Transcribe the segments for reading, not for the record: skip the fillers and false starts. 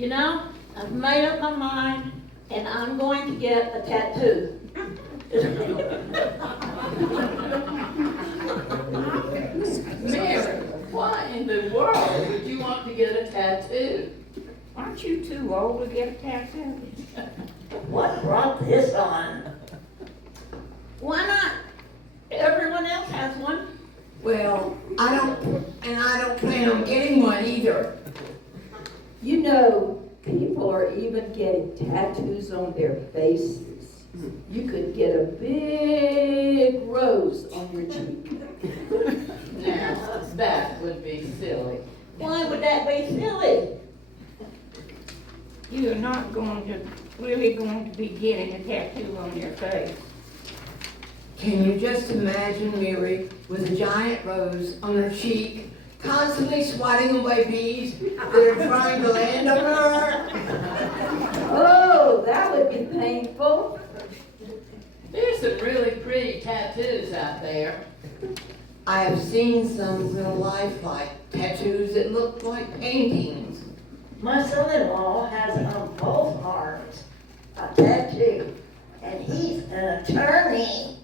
You know, I've made up my mind, and I'm going to get a tattoo. Mary, why in the world would you want to get a tattoo? Aren't you too old to get a tattoo? What brought this on? Why not? Everyone else has one. Well, I don't plan on getting one either. You know, people are even getting tattoos on their faces. You could get a big rose on your cheek. Now, that would be silly. Why would that be silly? You're not really going to be getting a tattoo on your face. Can you just imagine Mary with a giant rose on her cheek, constantly swatting away bees that are trying to land on her? Oh, that would be painful. There's some really pretty tattoos out there. I have seen some real lifelike tattoos that look like paintings. My son-in-law has on both arms a tattoo, and he's an attorney.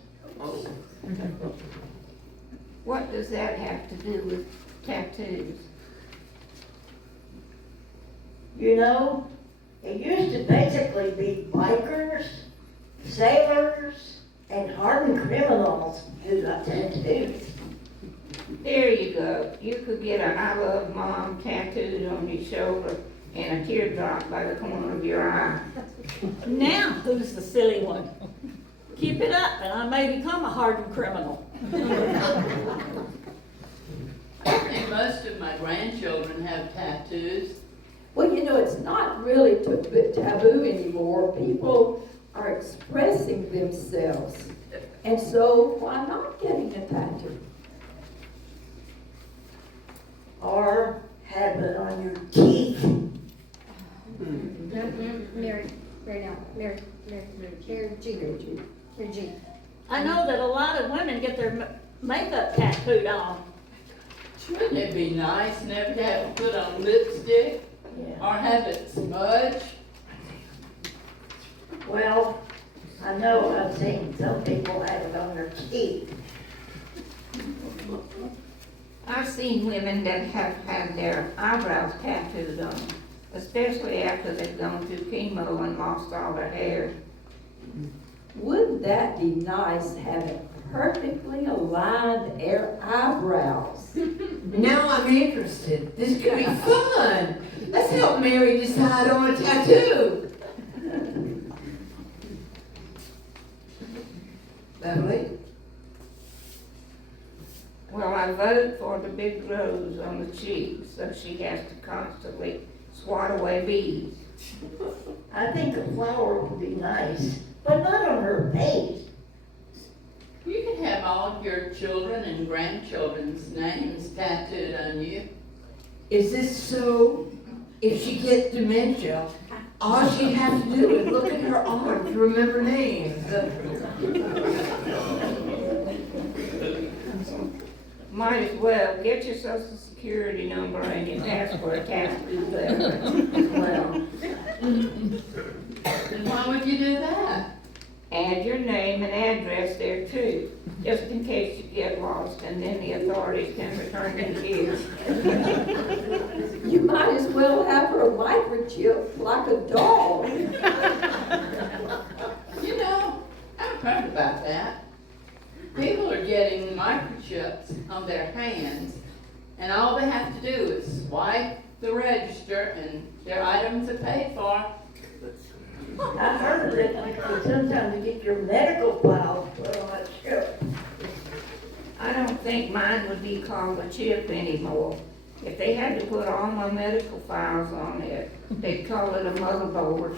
What does that have to do with tattoos? You know, it used to basically be bikers, sailors, and hardened criminals who got tattoos. There you go. You could get a I love mom tattooed on your shoulder and a teardrop by the corner of your eye. Now, who's the silly one? Keep it up, and I may become a hardened criminal. I think most of my grandchildren have tattoos. Well, you know, it's not really taboo anymore. People are expressing themselves. And so, why not getting a tattoo? Or have it on your teeth. Mary, right now, Mary G. Mary G. I know that a lot of women get their makeup tattooed on. Wouldn't it be nice never to have to put on lipstick or have it smudge? Well, I know I've seen some people have it on their cheek. I've seen women that have had their eyebrows tattooed on, especially after they've gone through chemo and lost all their hair. Wouldn't that be nice, having perfectly aligned eyebrows? Now I'm interested. This could be fun. Let's help Mary decide on a tattoo. Beverly? Well, I vote for the big rose on the cheek, so she has to constantly swat away bees. I think a flower would be nice, but not on her face. You can have all your children and grandchildren's names tattooed on you. Is this so? If she gets dementia, all she'd have to do is look at her arm to remember names. Might as well get your social security number and you ask for a tattoo letter. Well, Then why would you do that? Add your name and address there too, just in case you get lost and then the authorities can return you here. You might as well have her microchip like a dog. You know, I've heard about that. People are getting microchips on their hands, and all they have to do is swipe the register and their items are paid for. I heard that sometimes you get your medical files put on a chip. I don't think mine would be called a chip anymore. If they had to put all my medical files on it, they'd call it a motherboard.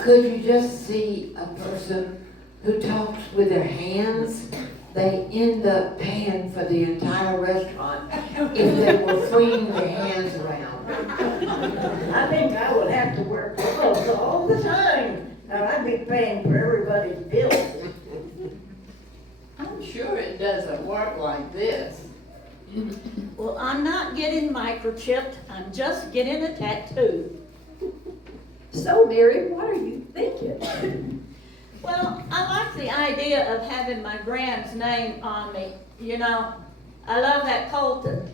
Could you just see a person who talks with their hands? They end up paying for the entire restaurant if they were flinging their hands around. I think I would have to wear gloves all the time, and I'd be paying for everybody's bills. I'm sure it doesn't work like this. Well, I'm not getting microchipped, I'm just getting a tattoo. So Mary, what are you thinking? Well, I like the idea of having my grand's name on me. You know, I love that Colton.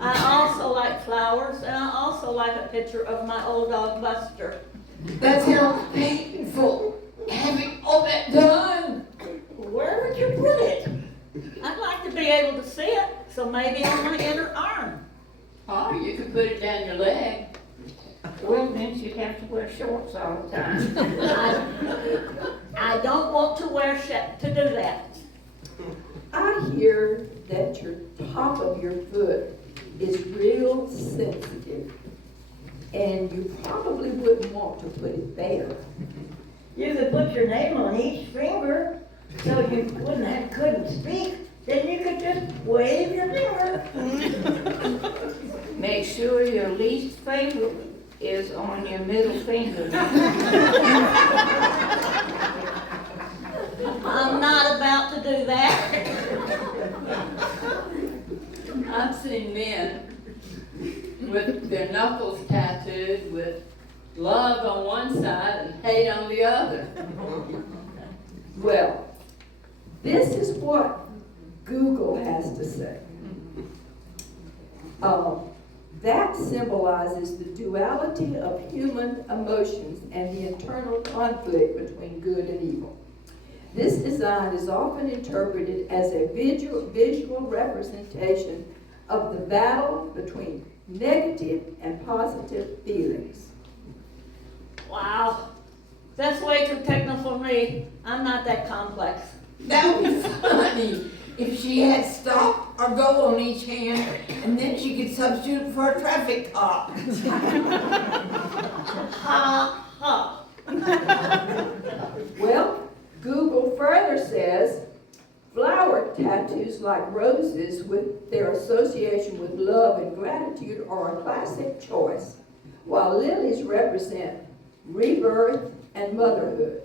I also like flowers, and I also like a picture of my old dog Buster. That sounds painful, having all that done. Where would you put it? I'd like to be able to see it, so maybe on my inner arm. Or you could put it down your leg. Well, then she'd have to wear shorts all the time. I don't want to wear to do that. I hear that your top of your foot is real sensitive, and you probably wouldn't want to put it there. You could put your name on each finger, so you couldn't speak, then you could just wave your finger. Make sure your least favorite is on your middle finger. I'm not about to do that. I've seen men with their knuckles tattooed with love on one side and hate on the other. Well, this is what Google has to say. That symbolizes the duality of human emotions and the internal conflict between good and evil. This design is often interpreted as a visual representation of the battle between negative and positive feelings. Wow, that's way too technical for me. I'm not that complex. That would be funny if she had stop or go on each hand, and then she could substitute for a traffic cop. Ha ha. Well, Google further says flower tattoos like roses with their association with love and gratitude are a classic choice, while lilies represent rebirth and motherhood.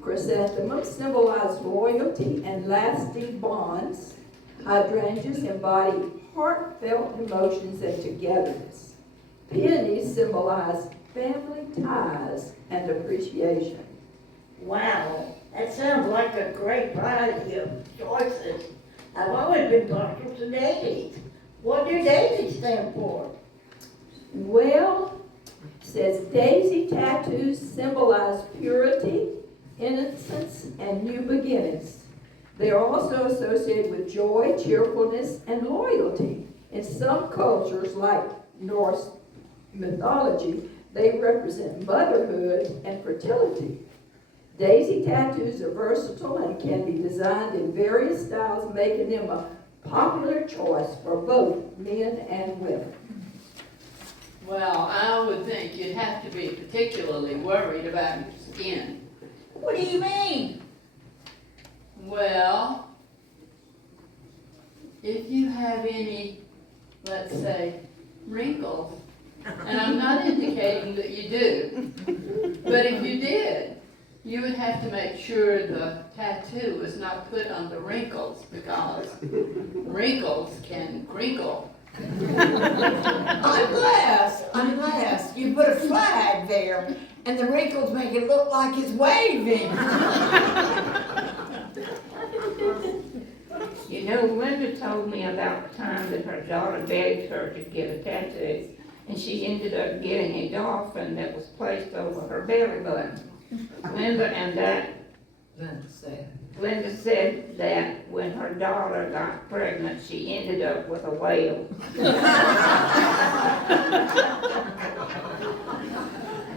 Chrysanthemums symbolize loyalty and lasting bonds. Hydrangeas embody heartfelt emotions and togetherness. Peonies symbolize family ties and appreciation. Wow, that sounds like a great variety of choices. I've always been partial to daisies. What do daisies stand for? Well, says daisy tattoos symbolize purity, innocence, and new beginnings. They are also associated with joy, cheerfulness, and loyalty. In some cultures, like Norse mythology, they represent motherhood and fertility. Daisy tattoos are versatile and can be designed in various styles, making them a popular choice for both men and women. Well, I would think you'd have to be particularly worried about your skin. What do you mean? Well, if you have any, let's say, wrinkles, and I'm not indicating that you do, but if you did, you would have to make sure the tattoo was not put on the wrinkles, because wrinkles can crinkle. Unless you put a flag there and the wrinkles make it look like it's waving. You know, Linda told me about the time that her daughter begged her to get a tattoo, and she ended up getting a dolphin that was placed over her belly button. Linda said that when her daughter got pregnant, she ended up with a whale.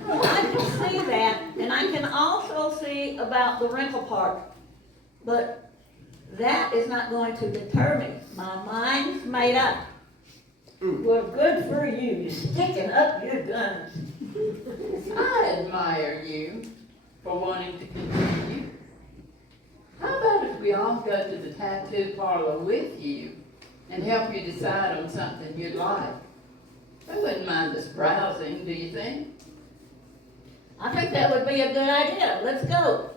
Well, I can see that, and I can also see about the wrinkle part. But that is not going to deter me. My mind's made up. Well, good for you, sticking up your guns. I admire you for wanting to continue. How about if we all go to the tattoo parlor with you and help you decide on something you'd like? I wouldn't mind us browsing, do you think? I think that would be a good idea. Let's go.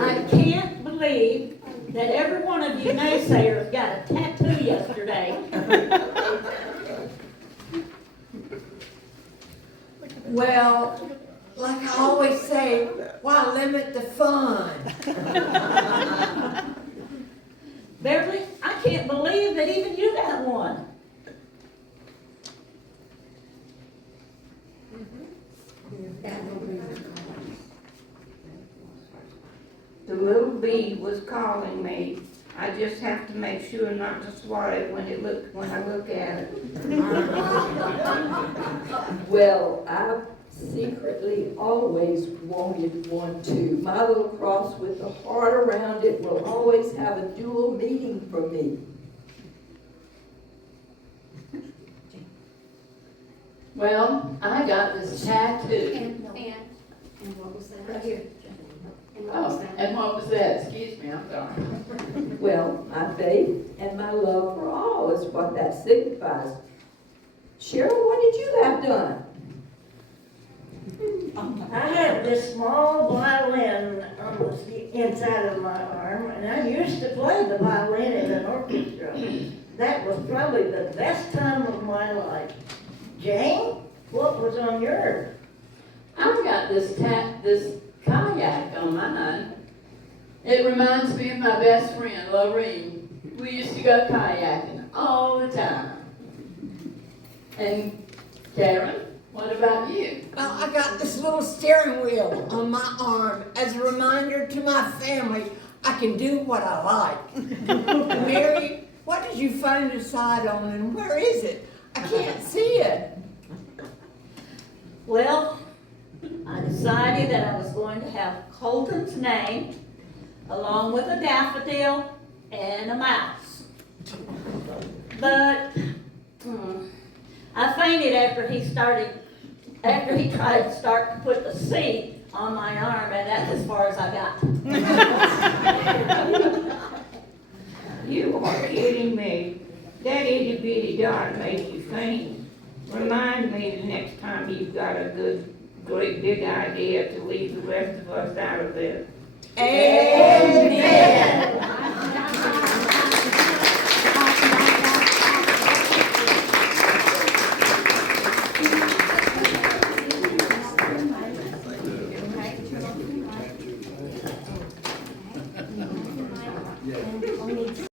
I can't believe that every one of you naysayers got a tattoo yesterday. Well, like I always say, why limit the fun? Beverly, I can't believe that even you got one. The little bee was calling me. I just have to make sure not to swat it when I look at it. Well, I secretly always wanted one too. My little cross with the heart around it will always have a dual meaning for me. Well, I got this tattoo. And what was that? Right here. And what was Oh, that? and what was that? Excuse me, I'm sorry. Well, my faith and my love for all is what that signifies. Cheryl, what did you have done? I have this small violin on the inside of my arm, and I used to play the violin in an orchestra. That was probably the best time of my life. Jane, what was on yours? I've got this kayak on mine. It reminds me of my best friend, Lorene. We used to go kayaking all the time. And Karen, what about you? Well, I got this little steering wheel on my arm as a reminder to my family I can do what I like. Mary, what did you find your side on and where is it? I can't see it. Well, I decided that I was going to have Colton's name along with a daffodil and a mouse. But I fainted after he tried to start to put the C on my arm, and that's as far as I got. You are kidding me. That itty bitty dot made you faint. Remind me the next time you've got a great big idea to leave the rest of us out of this. Amen.